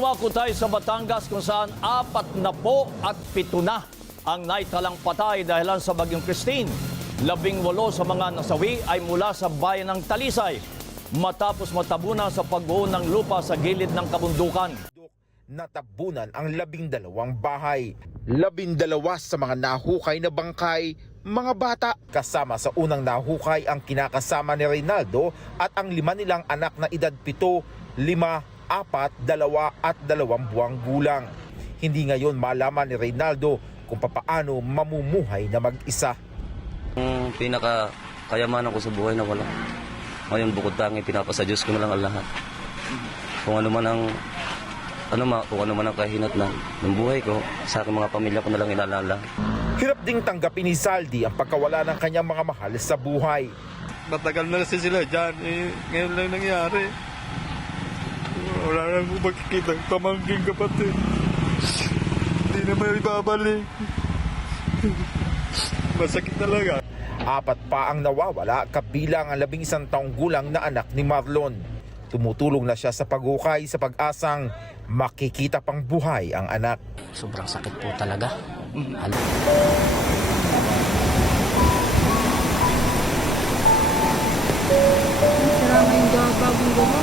Dumako tayo sa Batangas kung saan 47 na ang naitalang patay dahilan sa Bagyong Christine. 18 sa mga nasawi ay mula sa bayan ng Talisay matapos matabunan sa pagbuo ng lupa sa gilid ng kabundukan. Natabunan ang 12 bahay. 12 sa mga nahukay na bangkay, mga bata. Kasama sa unang nahukay ang kinakasama ni Reynaldo at ang 5 nilang anak na edad 7, 5, 4, 2 at 2 buwang gulang. Hindi ngayon malaman ni Reynaldo kung papaano mamumuhay na mag-isa. Ang pinakakayamanan ko sa buhay na wala. Ngayon bukod tangi pinapasa Diyos ko na lang ang lahat. Kung ano man ang kahinat ng buhay ko, sa aking mga pamilya ko na lang ilalala. Hirap ding tanggapin ni Saldi ang pagkawala ng kanyang mga mahal sa buhay. Matagal na kasi sila dyan, ngayon lang nangyari. Wala na akong makikita, pamangking kapatid. Hindi na may ibabalik. Masakit talaga. 4 pa ang nawawala kabilang ang 11 taong gulang na anak ni Marlon. Tumutulong na siya sa paghukay sa pag-asang makikita pang buhay ang anak. Sobrang sakit po talaga. Salamat yung bagong gawa.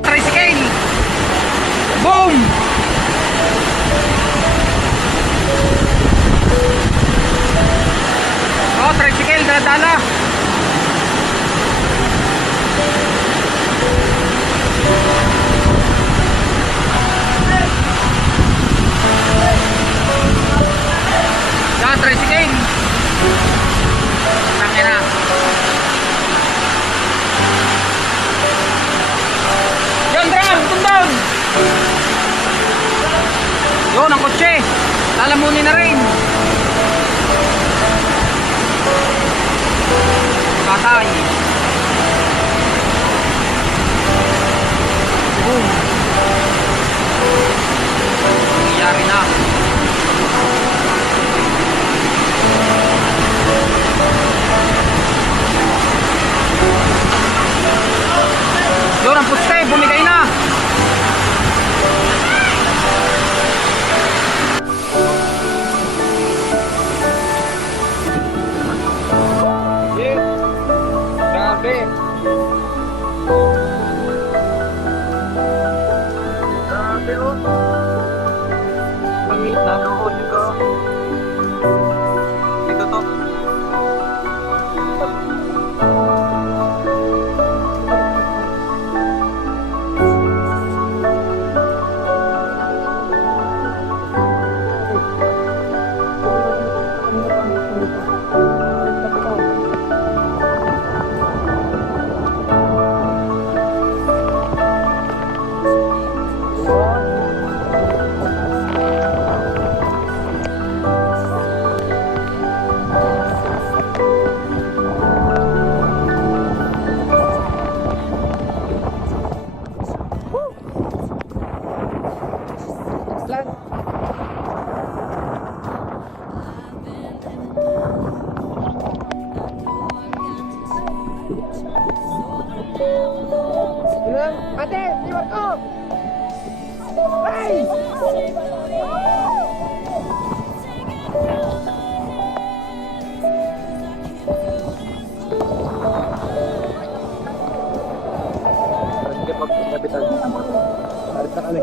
Tricycle! Boom! Oh, tricycle, dala-dala. Yan, tricycle. Tangina. Yon, drum! Tundong! Yon, ang kotse. Lalamunin na rin. Patay. Boom. Nangyayari na. Yon, ang poste. Bumigay na. Grabe. Grabe oh. Pangit na ako dito. Dito to. Ate, liwat ko! Ay! Sige, pag-kapitan. Alis na kami.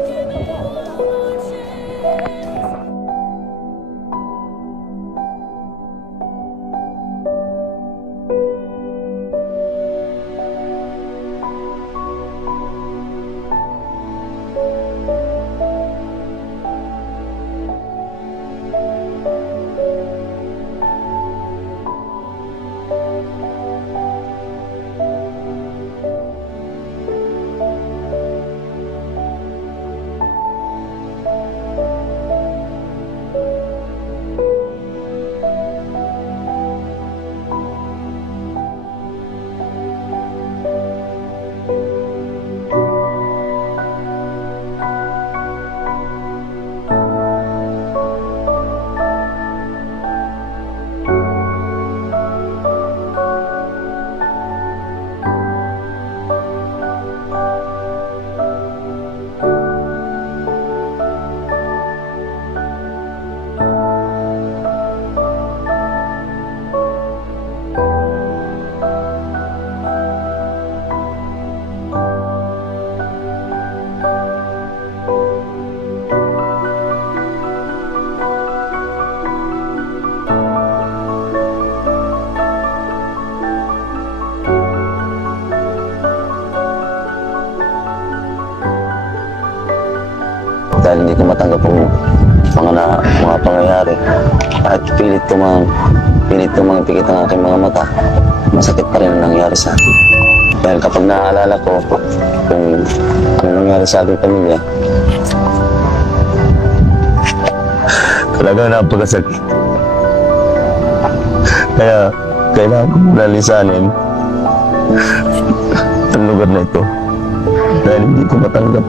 dahil hindi ko matanggap ang mga pangyayari. Kahit pilit ko mga pikit ang aking mga mata, masakit pa rin ang nangyari sa akin. Dahil kapag naaalala ko kung ano nangyari sa ating pamilya, talagang napakasakit. Kaya kailangan ko muna lisanin ang lugar na ito dahil hindi ko matanggap